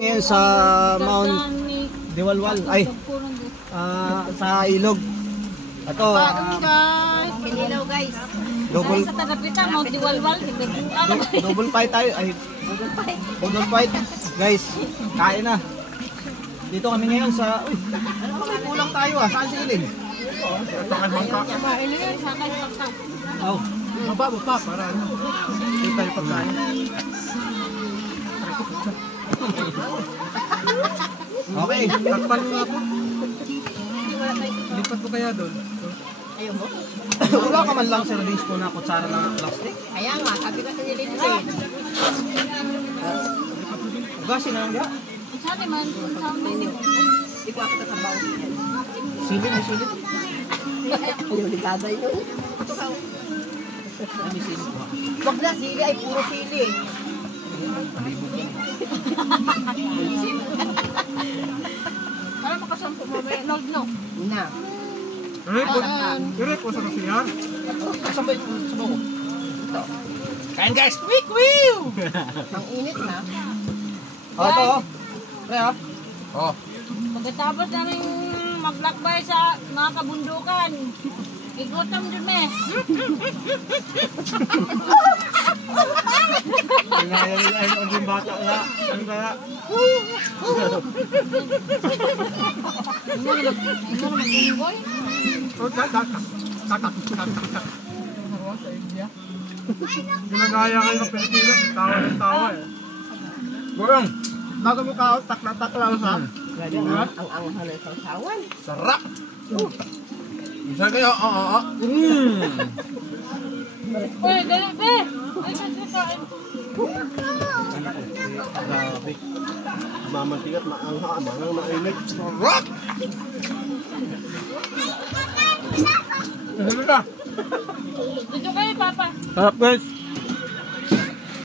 Ngayon sa Mount Diwalwal ay sa ilog. Ito Kinilaw guys. double Sa tagapita Mount Diwalwal, double fight tayo ay double fight guys. Kain na. Dito kami ngayon sa may kulang tayo saan si Ilin? Tangan bangka. Oh, Mababa pa para ano. Hindi tayo pagkain. okay. Takpan mo nga po. Lipat po kaya doon. Ayaw mo? Wala ka man lang service po na kutsara ng plastic. Kaya nga, sabi ko sa nilin ko eh. Ugasin na lang ya. Saan naman? Hindi ko ako nakabaw. Silid na silid. Ayaw ni Daday yun. Ano silid po? Wag na, sili ay puro sili. Para makasampo mo ba? Lord no? Na. Direk po sa kasiyan. Sabay sabaw ko. Kain guys! Week wee! Ang init na. Ito oh. Pre ha. Oh. Pagkatapos namin maglakbay sa mga kabundukan, igutom dun eh. Pinayari ay yung bata na. Ano kaya? Ano naman mag-ingoy? Ginagaya kayo ng Pilipinas. Tawa ng tawa eh. Burong! Bago mo ka, takla-takla sa. Ang angahan ng sausawan. Sarap! Isa kayo, oo. Uy, dali, be! Ay, kain. Grabe. Mamantigat, maangha, mangang mainit. Sarap! Ano ka? Dito kayo, Papa. Sarap guys!